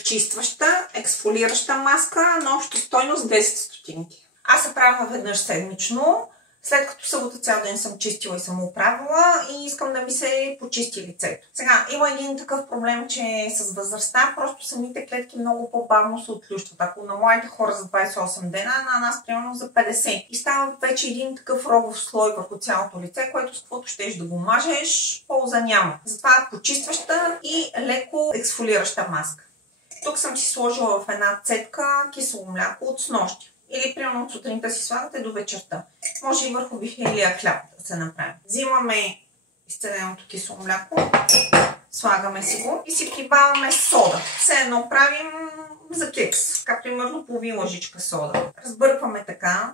почистваща, ексфолираща маска на обща стойност 10 стотинки. Аз се правя веднъж седмично, след като събота цял ден съм чистила и съм оправила и искам да ми се почисти лицето. Сега, има един такъв проблем, че с възрастта просто самите клетки много по-бавно се отплющват. Ако на младите хора за 28 дена, на нас примерно за 50. И става вече един такъв рогов слой върху цялото лице, което с каквото щеш да го мажеш, полза няма. Затова почистваща и леко ексфолираща маска. Тук съм си сложила в една цедка кисело мляко от снощи. Или примерно от сутринта си слагате до вечерта. Може и върху бихелия хляб да се направи. Взимаме изцеденото кисело мляко, слагаме си го и си прибавяме сода. Все едно правим за кекс. Така примерно половин лъжичка сода. Разбъркваме така.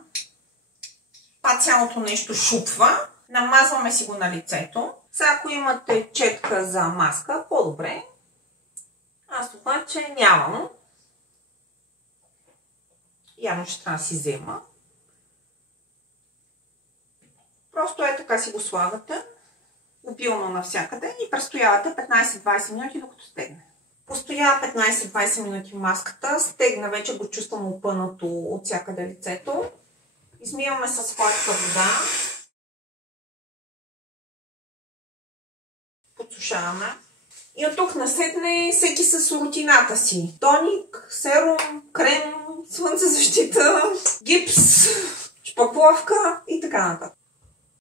Това цялото нещо шупва. Намазваме си го на лицето. Сега ако имате четка за маска, по-добре. Аз обаче нямам. Явно ще трябва да си взема. Просто е така си го слагате. Обилно навсякъде и престоявате 15-20 минути докато стегне. Постоява 15-20 минути маската. Стегна, вече го чувствам опънато от всякъде лицето. Измиваме с сладка вода. Подсушаваме. И от тук насетне всеки с рутината си. Тоник, серум, крем, слънцезащита, гипс, шпакловка и така нататък.